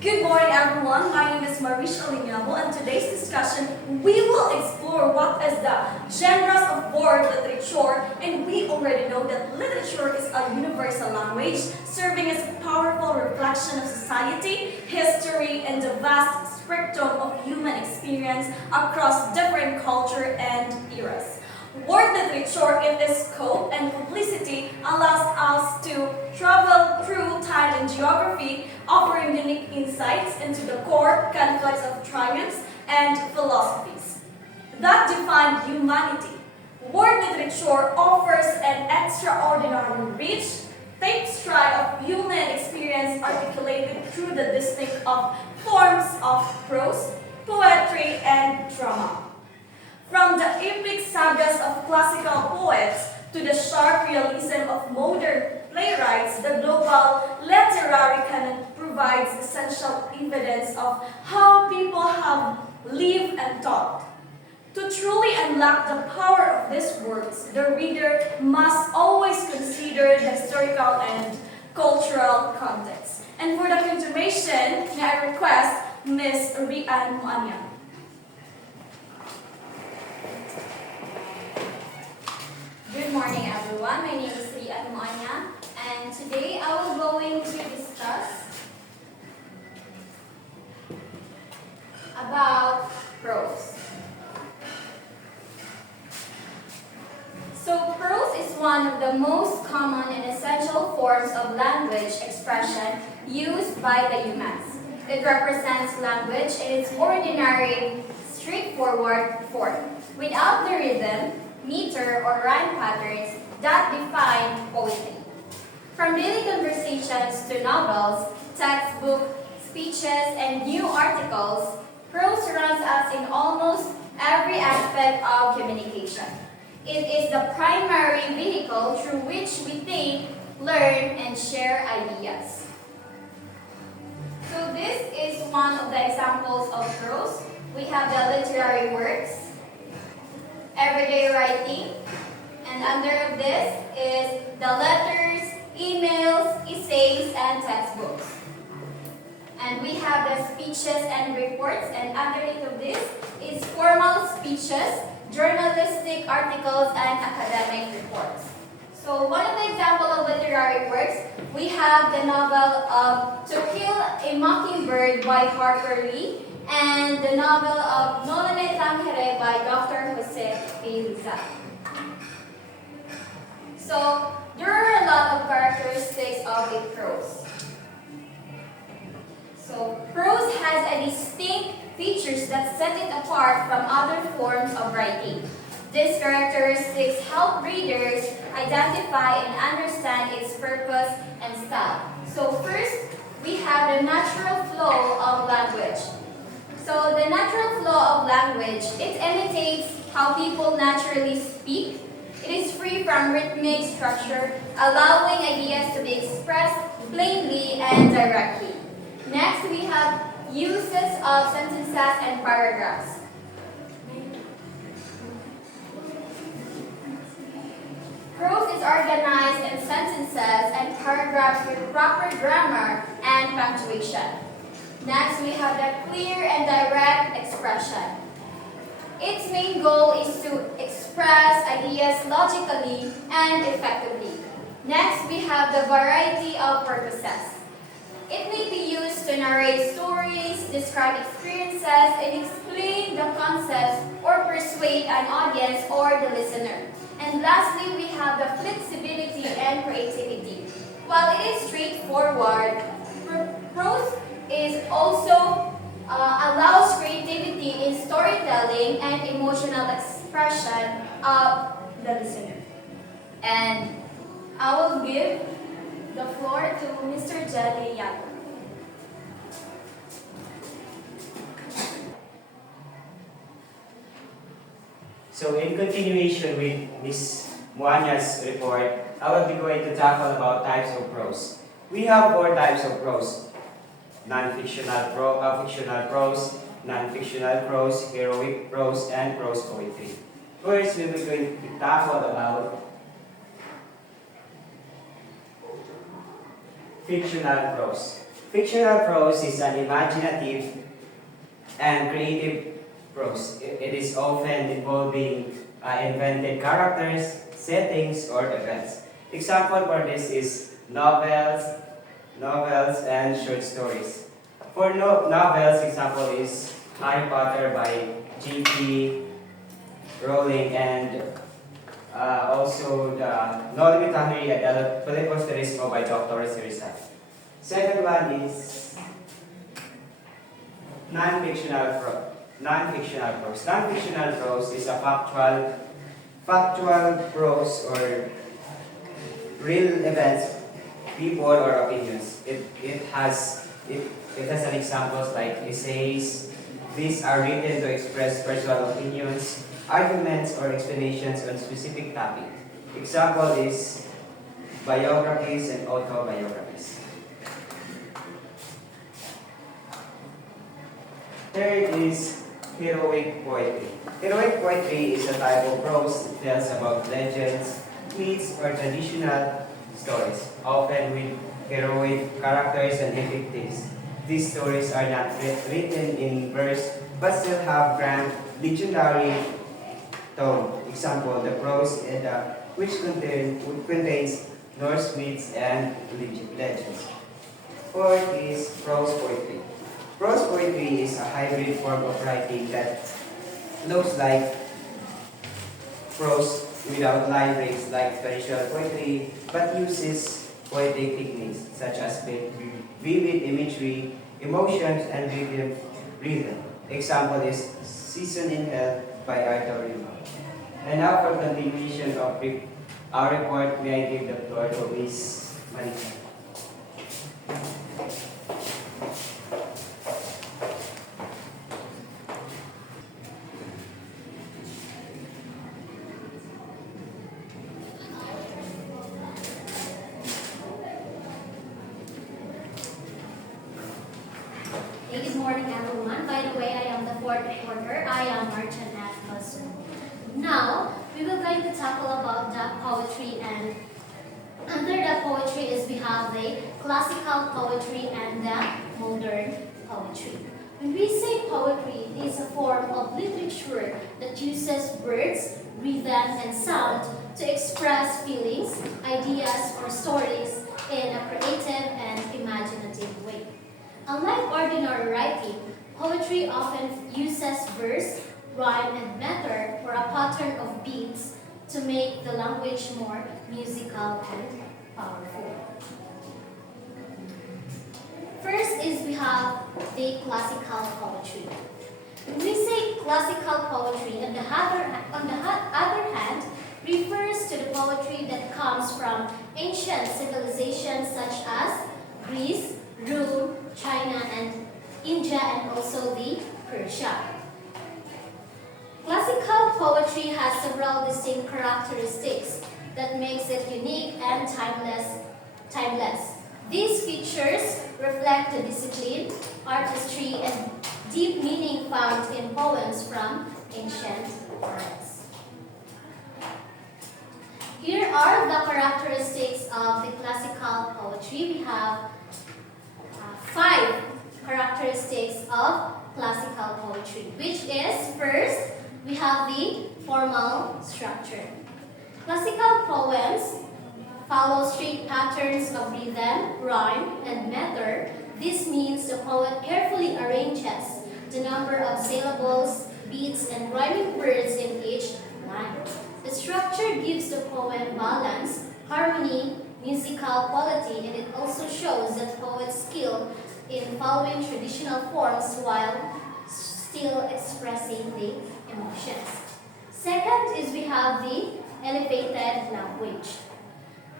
Good morning, everyone. My name is Marish Alignabo, and today's discussion we will explore what is the genres of word literature. And we already know that literature is a universal language, serving as a powerful reflection of society, history, and the vast spectrum of human experience across different culture and eras. Word literature in its scope and complexity allows us to travel through time and geography, offering unique insights into the core conflicts of triumphs and philosophies that define humanity. Word literature offers an extraordinary rich, tapestry of human experience articulated through the distinct of forms of prose, poetry, and drama. From the epic sagas of classical poets to the sharp realism of modern playwrights, the global literary canon provides essential evidence of how people have lived and thought. To truly unlock the power of these works, the reader must always consider the historical and cultural context. And for the continuation, may I request Ms. Rian Muanya. Good morning, everyone. My name is Rian Muanya, and today I will going to discuss about prose. So, prose is one of the most common and essential forms of language expression used by the humans. It represents language in its ordinary, straightforward form, without the rhythm, meter, or rhyme patterns that define poetry. From daily conversations to novels, textbooks, speeches, and new articles, prose runs us in almost every aspect of communication. It is the primary vehicle through which we think, learn, and share ideas. So this is one of the examples of prose. We have the literary works, everyday writing, and under this is the letters, emails, essays, and textbooks. And we have the speeches and reports, and underneath of this is formal speeches, journalistic articles, and academic reports. So one of the examples of literary works, we have the novel of To Kill a Mockingbird by Harper Lee, and the novel of Nolane Tangere by Dr. Jose P. Rizal. So there are a lot of characteristics of a prose. So prose has a distinct features that set it apart from other forms of writing. These characteristics help readers identify and understand its purpose and style. So first, we have the natural flow of language. So the natural flow of language, it imitates how people naturally speak. It is free from rhythmic structure, allowing ideas to be expressed plainly and directly. Next, we have uses of sentences and paragraphs. Prose is organized in sentences and paragraphs with proper grammar and punctuation. Next, we have the clear and direct expression. Its main goal is to express ideas logically and effectively. Next, we have the variety of purposes. It may be used to narrate stories, describe experiences, and explain the concepts or persuade an audience or the listener. And lastly, we have the flexibility and creativity. While it is straightforward, prose is also allows creativity in storytelling and emotional expression of the listener. And I will give the floor to Mr. Jelly Yato. So in continuation with Ms. Muanya's report, I will be going to tackle about types of prose. We have 4 types of prose: non-fictional fictional prose, non-fictional prose, heroic prose, and prose poetry. First, we will going to tackle about fictional prose. Fictional prose is an imaginative and creative prose. It is often involving invented characters, settings, or events. Example for this is novels and short stories. For novels, example is Harry Potter by J.K. Rowling and also the No Limit Henry and El Filibusterismo by Dr. Sirisa. Second one is non-fictional prose. Non-fictional prose is a factual prose or real events, people or opinions. It has an examples like essays. These are written to express personal opinions, arguments, or explanations on specific topic. Example is biographies and autobiographies. Third is heroic poetry. Heroic poetry is a type of prose that tells about legends, myths, or traditional stories, often with heroic characters and epic themes. These stories are not written in verse, but still have grand, legendary tone. Example, the Prose Edda, which contains Norse myths and legends. Fourth is prose poetry. Prose poetry is a hybrid form of writing that looks like prose without line breaks like traditional poetry, but uses poetic techniques such as vivid imagery, emotions, and rhythm. Example is Season in Hell by Arthur Rimbaud. And now for continuation of our report, may I give the floor to Ms. Marika. Hey, good morning, everyone. By the way, I am the fourth reporter. I am Martin F. Masun. Now, we will going to tackle about the poetry, and under the poetry is we have the classical poetry and the modern poetry. When we say poetry, it is a form of literature that uses words, rhythm, and sound to express feelings, ideas, or stories in a creative and imaginative way. Unlike ordinary writing, poetry often uses verse, rhyme, and meter or a pattern of beats to make the language more musical and powerful. First is we have the classical poetry. When we say classical poetry, on the other hand, refers to the poetry that comes from ancient civilizations such as Greece, Rome, China, and India, and also the Persia. Classical poetry has several distinct characteristics that makes it unique and timeless. These features reflect the discipline, artistry, and deep meaning found in poems from ancient poets. Here are the characteristics of the classical poetry. We have 5 characteristics of classical poetry, which is first, we have the formal structure. Classical poems follow strict patterns of rhythm, rhyme, and meter. This means the poet carefully arranges the number of syllables, beats, and rhyming words in each line. The structure gives the poem balance, harmony, musical quality, and it also shows that poet's skill in following traditional forms while still expressing the emotions. Second is we have the elevated language.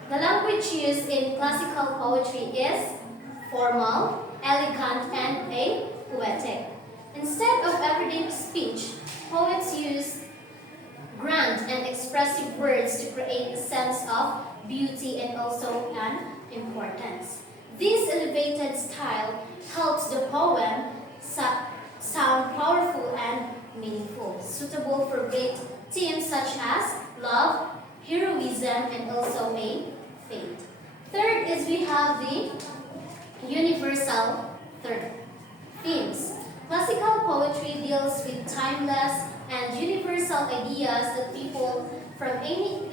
The language used in classical poetry is formal, elegant, and poetic. Instead of everyday speech, poets use grand and expressive words to create a sense of beauty and also an importance. This elevated style helps the poem sound powerful and meaningful, suitable for great themes such as love, heroism, and also a faith. Third is we have the universal deals with timeless and universal ideas that people from any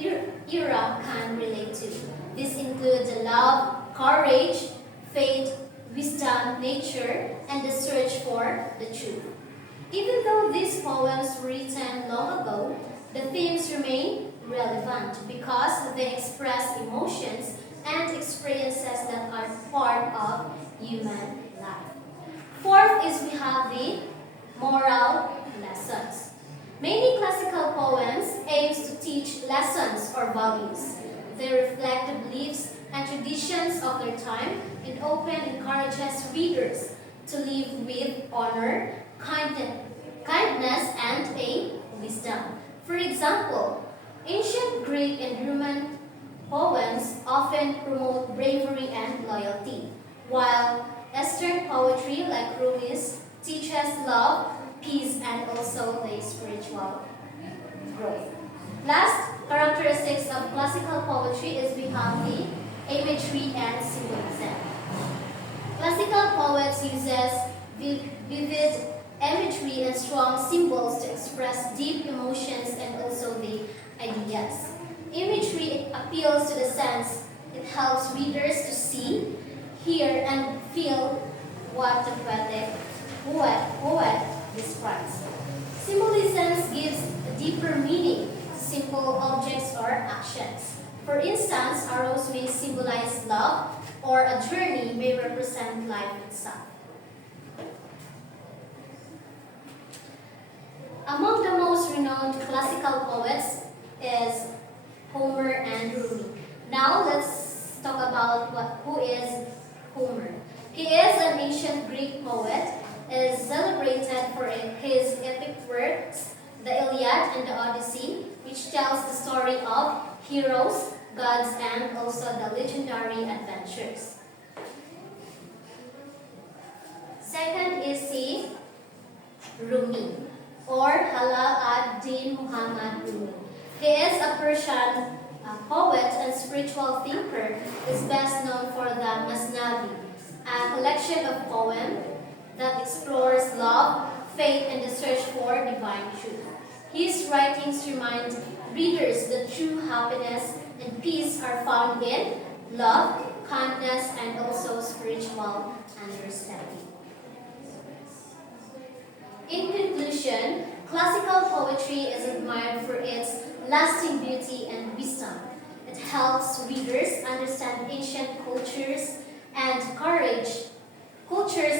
era can relate to. These include the love, courage, faith, wisdom, nature, and the search for the truth. Even though these poems were written long ago, the themes remain relevant because they express emotions and experiences that are part of human life. Fourth is we have the moral lessons. Many classical poems aims to teach lessons or values. They reflect the beliefs and traditions of their time and often encourages readers to live with honor, kindness, and a wisdom. For example, ancient Greek and Roman poems often promote bravery and loyalty, while Eastern poetry like Rumi's teaches love, peace, and also the spiritual growth. Last characteristics of classical poetry is we have the imagery and symbolism. Classical poets uses vivid imagery and strong symbols to express deep emotions and also the ideas. Imagery appeals to the sense. It helps readers to see, hear, and feel what the poet describes. Symbolism gives a deeper meaning to simple objects or actions. For instance, arrows may symbolize love, or a journey may represent life itself. Among the most renowned classical poets is Homer and Rumi. Now let's talk about who is Homer. He is an ancient Greek poet, is celebrated for his epic works, the Iliad and the Odyssey, which tells the story of heroes, gods, and also the legendary adventures. Second is the Rumi, or Halal ad-Din Muhammad Rumi. He is a Persian poet and spiritual thinker. Is best known for the Masnavi, a collection of poems that explores love, faith, and the search for divine truth. His writings remind readers that true happiness and peace are found in love, kindness, and also spiritual understanding. In conclusion, classical poetry is admired for its lasting beauty and wisdom. It helps readers understand ancient cultures and cultures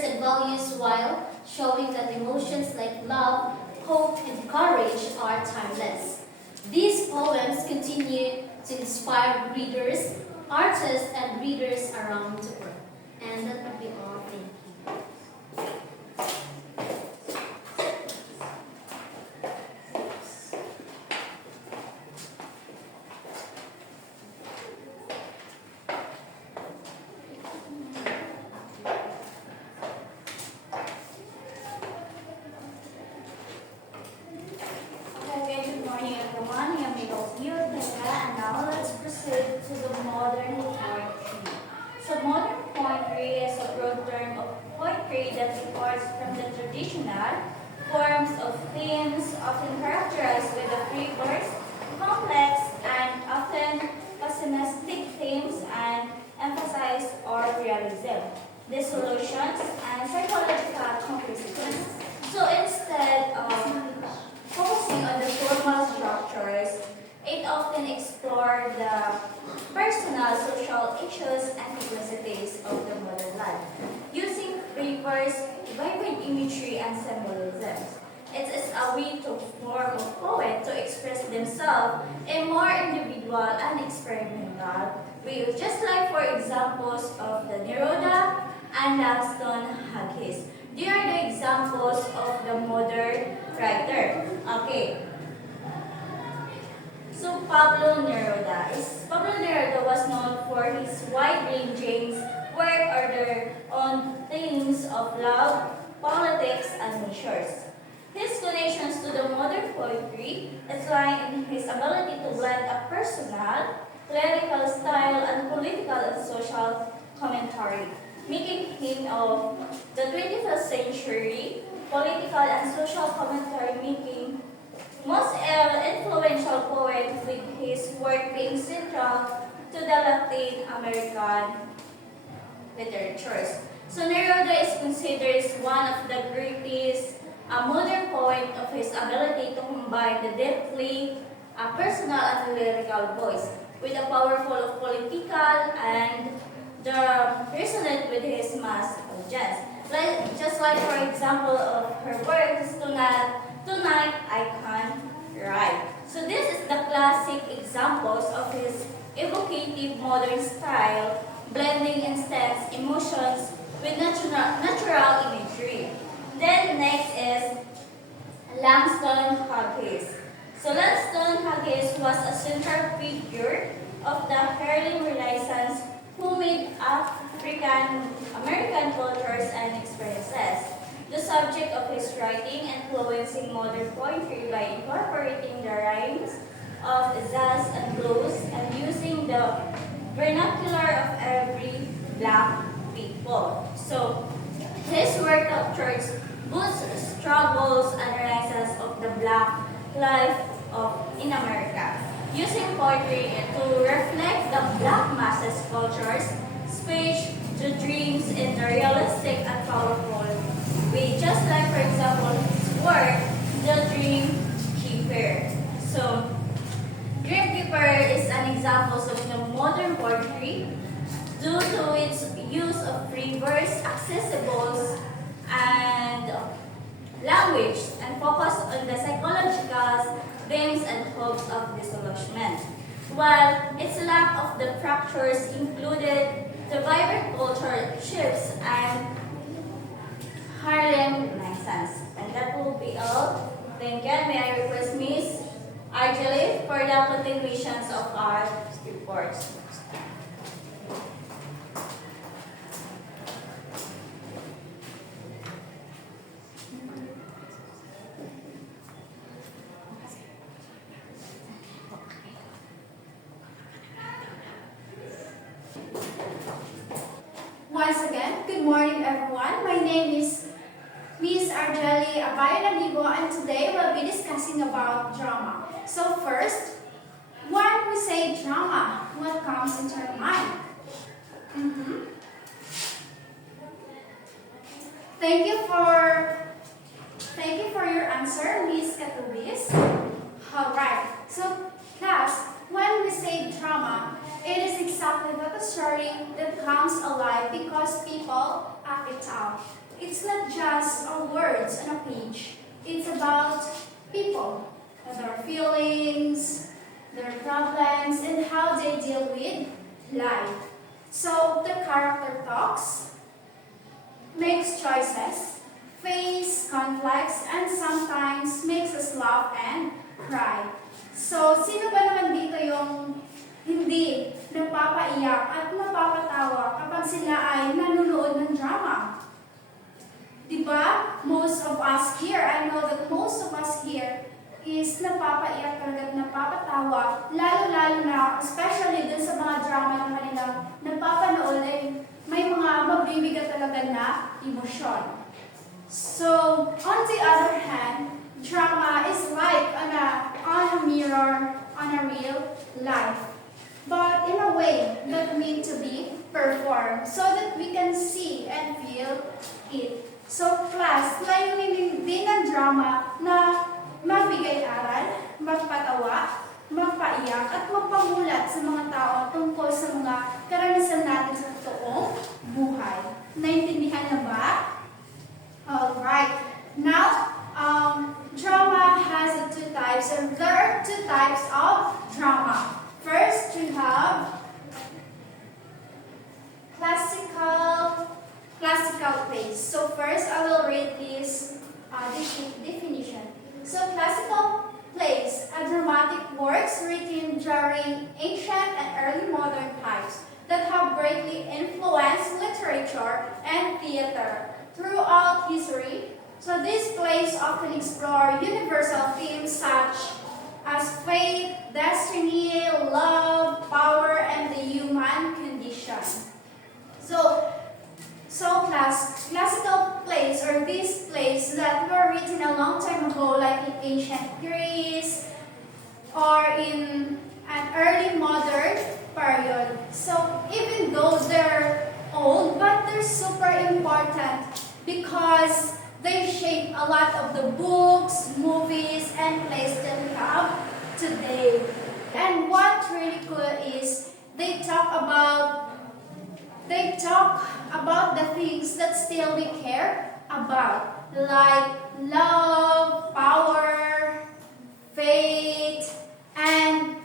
and values while showing that emotions like love, hope, and courage are timeless. These poems continue to inspire readers, artists, and readers around the world. And that would be all. Thank you. Okay, good morning everyone. I am Miguel and now let's proceed to the modern poetry. So modern poetry is a broad term of poetry that departs from the traditional forms of themes often characterized with a free verse, complex and often pessimistic themes and emphasize or realism, dissolutions, and psychological complexities. So instead of focusing on the formal structures, it often explored the personal, social issues and complexities of the modern life, using free verse, vibrant imagery, and symbolism. It is a way to form a poet to express themselves in more individual and experimental way, just like for examples of the Neruda and Langston Hughes. They are the examples of the modern writer. Okay. So Pablo Neruda was known for his wide-ranging work on themes of love, politics, and natures. His connections to the modern poetry is lying in his ability to blend a personal, lyrical style and political and social commentary, making him of the 21st century political and social commentary making, most influential poet with his work being central to the Latin American literatures. So Neruda is considered one of the greatest modern poet of his ability to combine the deeply personal and lyrical voice with a powerful of political and the resonant with his mass audience. Just like for example of her works, Tonight I Can Write. So this is the classic examples of his evocative modern style, blending intense emotions with natural imagery. Then next is Langston Hughes. So Langston Hughes was a central figure of the early Renaissance who made African American cultures and experiences the subject of his writing, influencing modern poetry by incorporating the rhymes of jazz and blues and using the vernacular of every black people. So his work captured both struggles and renaissance of the black life in America, using poetry to reflect the black masses cultures, speech, the dreams in the realistic and powerful way. Just like, for example, his work, The Dream Keeper. So, Dream Keeper is an example of the modern poetry due to its use of free verse, accessible, and language, and focus on the psychological themes and hopes of disillusionment. While its lack of the fractures included the vibrant culture shifts and Harlem Renaissance. And that will be all. Thank you. And may I request Miss Arjali for the continuations of our reports. Once again, good morning everyone. My name is Miss Arjali Abayalagibo and today we'll be discussing about drama. So first, when we say drama, what comes into your mind? Thank you for your answer, Miss Katubis. Alright, so class, when we say drama, it is exactly that a story that comes alive because people act it out. It's not just words on a page. It's about people, their feelings, their problems, and how they deal with life. So the character talks, makes choices, face conflicts, and sometimes makes us laugh and cry. So, sino ba naman dito yung hindi napapaiyak at napapatawa kapag sila ay nanonood ng drama? Diba? Most of us here, I know that most of us here is napapaiyak talaga at napapatawa, lalo-lalo na, especially dun sa mga drama na kanilang napapanood ay may mga mabibigat talaga na emosyon. So, on the other hand, drama is like on a mirror, on a real life. But in a way that meant to be performed so that we can see and feel it. So class, layunin din ng drama na magbigay aral, magpatawa, magpaiyak at magpamulat sa mga tao tungkol sa mga karanasan natin sa totoong buhay. Naintindihan na ba? Alright. Now, drama has two types, and there are two types of drama. First, we have classical plays. So first, I will read this definition. So classical plays are dramatic works written during ancient and early modern times that have greatly influenced literature and theater throughout history. So these plays often explore universal themes such as faith, destiny, love, power, and the human condition. So classical plays are these plays that ancient Greece or in an early modern period. So even though they're old, but they're super important because they shape a lot of the books, movies, and plays that we have today. And what's really cool is they talk about the things that still we care about, like love, power, faith, and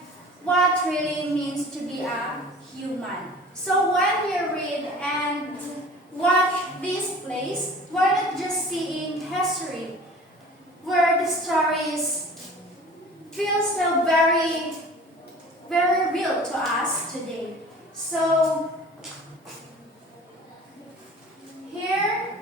what really means to be a human. So when you read and watch these plays, we're not just seeing history, where the stories feel still very, very real to us today. So here,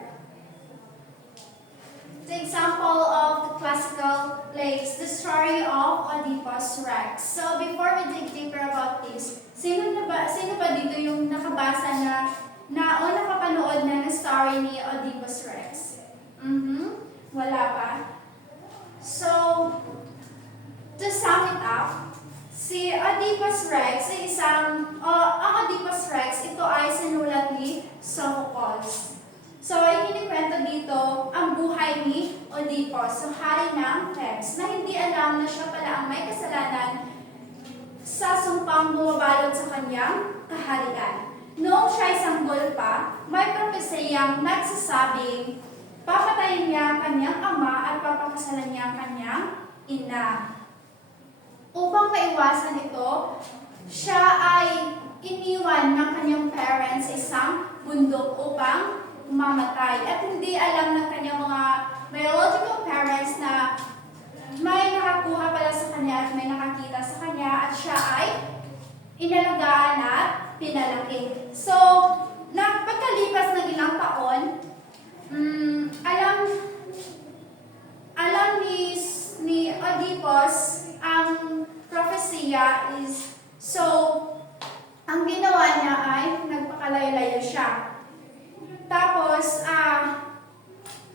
the example of the classical plays, the story of Oedipus Rex. So before we dig deeper about this, sino ba dito yung nakabasa na o nakapanood na ng story ni Oedipus Rex? Wala pa. So, to sum it up, si Oedipus Rex ay ang Oedipus Rex, ito ay sinulat ni Sophocles. So, ay kinikwento dito ang buhay ni Oedipus, so hari ng Thebes, na hindi alam na siya pala ang may kasalanan sa sumpang bumabalot sa kanyang kaharian. Noong siya ay sanggol pa, may propesiyang nagsasabing papatayin niya ang kanyang ama at papakasalan niya ang kanyang ina. Upang maiwasan ito, siya ay iniwan ng kanyang parents sa isang bundok upang mamatay. At hindi alam ng kanyang mga biological parents na may nakakuha pala sa kanya at may nakakita sa kanya at siya ay inalagaan at pinalaki. So, pagkalipas ng ilang taon, alam ni Oedipus ang propesya is, so, ang ginawa niya ay nagpakalayo-layo siya. Tapos,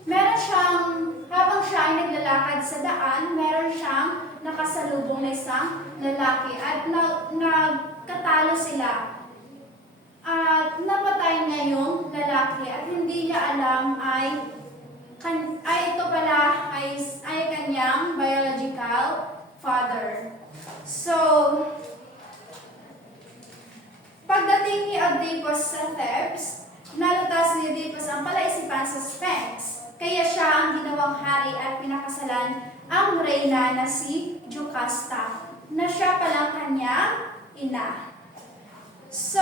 meron siyang, habang siya ay naglalakad sa daan, meron siyang nakasalubong na isang lalaki at nagkatalo sila. At napatay niya yung lalaki at hindi niya alam ay ito pala ay kanyang biological father. So, pagdating ni Oedipus sa Thebes, nalutas ni Oedipus ang palaisipan sa Sphinx. Kaya siya ang ginawang hari at pinakasalan ang reyna na si Jocasta, na siya palang kanyang ina. So,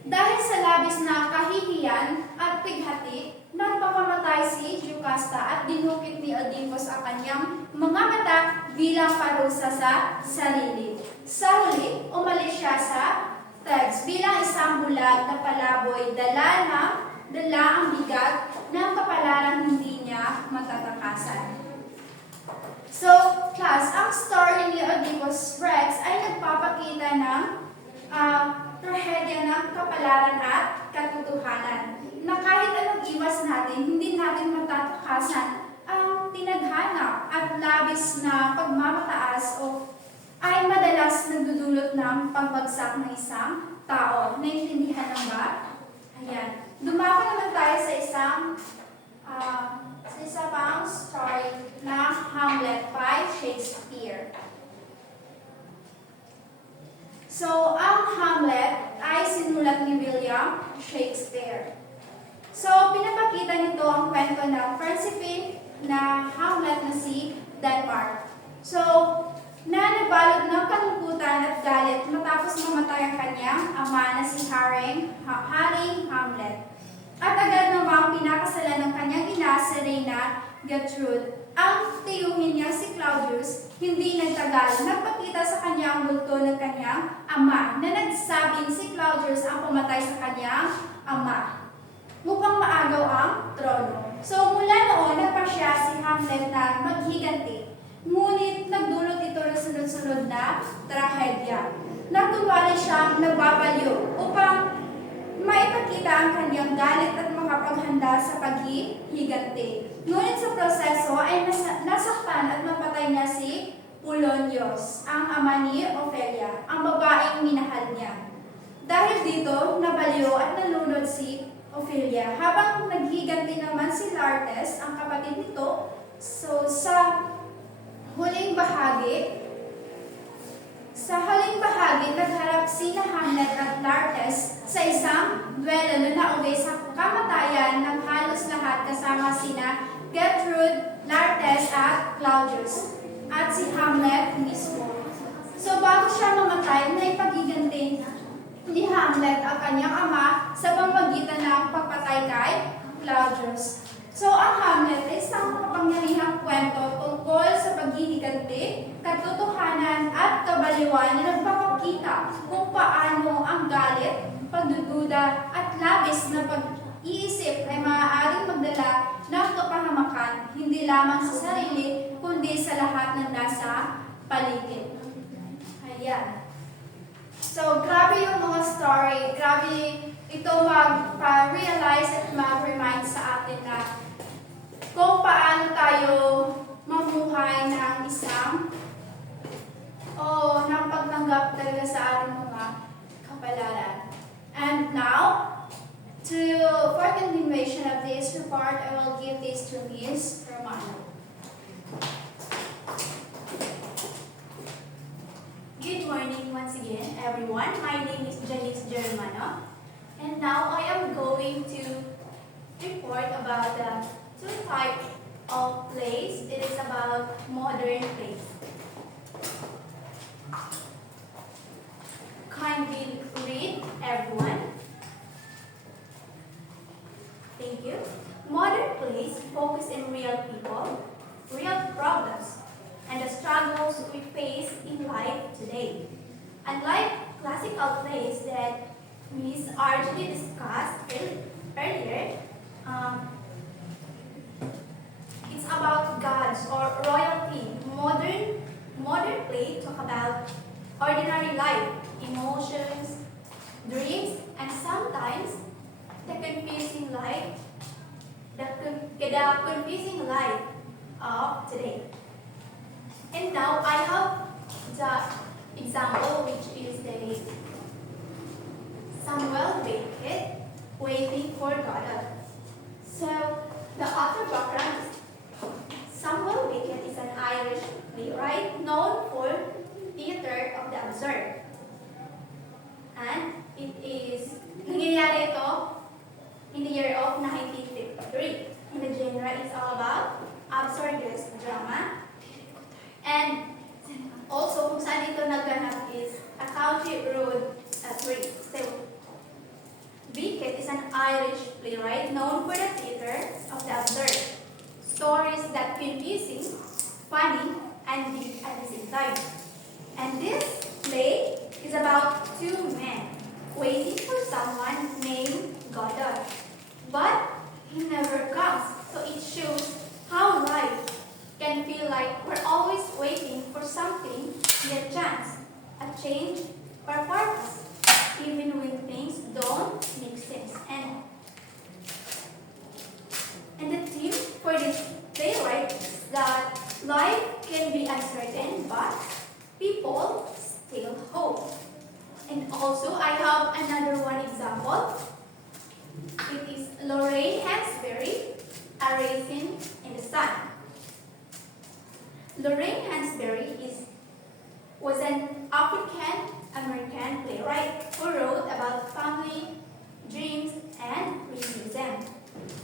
dahil sa labis na kahihiyan at pighati, nagpakamatay si Jocasta at dinukit ni Oedipus ang kanyang mga mata bilang parusa sa sarili. Sa huli, umalis siya sa Thebes bilang isang bulag na palaboy, dala ang bigat ng kapalarang hindi niya matatakasan. So, class, ang story ni Oedipus Rex ay nagpapakita ng trahedya ng kapalaran at katotohanan na kahit anong iwas natin, hindi natin matatakasan ang tinadhana at labis na pagmamataas ay madalas nagdudulot ng pagbagsak ng isang tao. Naintindihan lang ba? Ayan. Dumako naman tayo sa isa pang story na Hamlet by Shakespeare. So, ang Hamlet ay sinulat ni William Shakespeare. So, pinapakita nito ang kwento ng Prinsipe na Hamlet na si Denmark. So, nabalot ng kalungkutan at galit matapos mamatay ang kanyang ama na si Haring Hamlet. At agad namang pinakasalan ng kanyang ina si Reyna Gertrude. Ang tiyuhin niya si Claudius, hindi nagtagal, nagpakita sa kanya ang multo ng kanyang ama na nagsabing si Claudius ang pumatay sa kanyang ama upang maagaw ang trono. So mula noon, nagpasya si Hamlet na maghiganti. Ngunit nagdulot ito ng sunod-sunod na trahedya. Nagtunwali siyang nagbabaliw upang maipakita ang kanyang galit at makapaghanda nila sa paghihiganti. Ngunit sa proseso ay nasaktan at napatay niya si Polonius, ang ama ni Ophelia, ang babaeng minahal niya. Dahil dito, nabaliw at nalunod si Ophelia, habang naghiganti naman si Laertes, ang kapatid nito. So sa huling bahagi, nagharap sina Hamlet at Laertes sa isang duelo na nauwi sa kamatayan ng halos lahat kasama sina Gertrude, Laertes at Claudius, at si Hamlet mismo. So bago siya mamatay, naipagiganti ni Hamlet ang kanyang ama sa pamamagitan ng pagpatay kay Claudius. So ang Hamlet ay isang kapangyarihang kwento tungkol sa paghihiganti, katotohanan at kabaliwan na nagpapakita kung paano ang galit, pagdududa at labis na pag-iisip ay maaaring magdala ng kapahamakan hindi lamang sa sarili kundi sa lahat ng nasa paligid. Ayan. So, grabe yung mga story. Grabe ito magpa-realize at mag-remind sa atin na kung paano tayo mamuhay ng isang ng pagtanggap talaga sa ating mga kapalaran. And now, for continuation of this report, I will give this to Ms. Romano. Good morning once again, everyone. My name is Janice Germano, and now I am going to report about the two types of plays. It is about modern plays. Kindly read, everyone. Thank you. Modern plays focus on real people, real problems, and the struggles we face in life today. Unlike classical plays that Ms. RG discussed earlier, it's about gods or royalty. Modern play talk about ordinary life, emotions, dreams, and sometimes the confusing life of today. And now I have the example, which is the Samuel Beckett, Waiting for Godot. So the author background is Samuel Beckett is an Irish playwright known for theater of the absurd. And it is nangyayari ito in the year of 1953. And the genre is all about absurdist drama. And also, kung saan ito naganap is a country road 3. So, Beckett is an Irish playwright known for the theater of the absurd. Stories that confusing, funny, and deep at the same time. And this play is about two men waiting for someone named Godot. But he never comes. So it shows how life can feel like we're always waiting for something, a chance, a change, or purpose, even when things don't make sense. And the theme for this playwright is that life can be uncertain, but people still hope. And also, I have another one example. It is Lorraine Hansberry, A Raisin in the Sun. Lorraine Hansberry was an African-American playwright who wrote about family, dreams, and racism.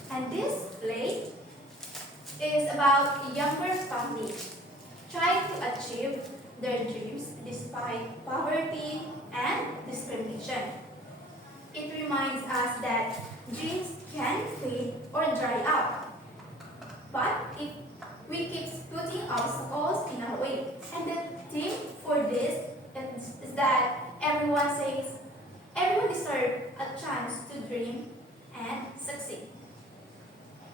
And this play is about a younger family trying to achieve their dreams despite poverty and discrimination. It reminds us that dreams can fade or dry up, but if we keep putting obstacles in our way. And the theme for this is that everyone deserves a chance to dream and succeed.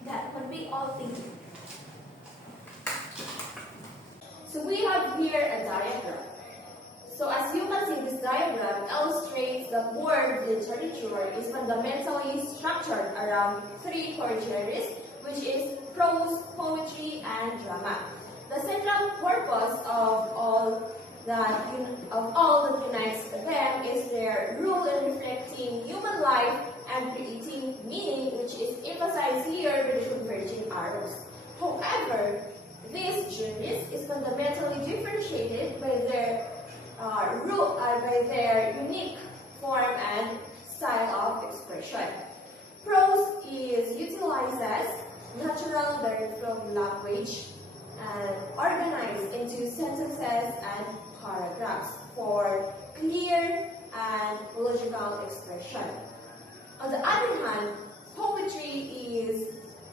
That would be all. Thank you. So we have here a diagram. So as you can see, this diagram illustrates that world literature is fundamentally structured around three core genres, which is prose, poetry, and drama. The central purpose of all that unites them is their role in reflecting human life and creating meaning, which is emphasized here with the converging arrows. However, this genres is fundamentally differentiated by their by their unique form and style of expression. Prose utilizes natural from language and organized into sentences and paragraphs for clear and logical expression. On the other hand, poetry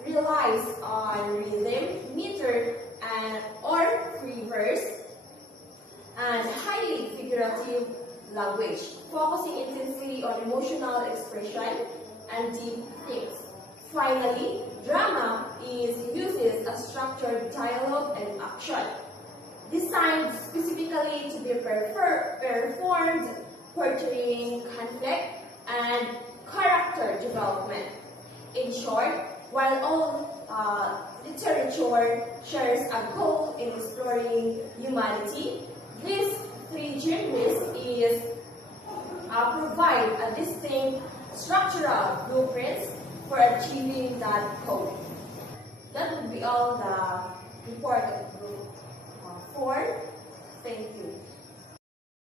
relies on rhythm, meter, or free verse, and highly figurative language, focusing intensely on emotional expression and deep themes. Finally, drama uses a structured dialogue and action, designed specifically to be performed, portraying conflict and character development. In short, while all literature shares a goal in exploring humanity, these three genres provide a distinct structural blueprints for achieving that goal. That would be all the report of Group 4. Thank you.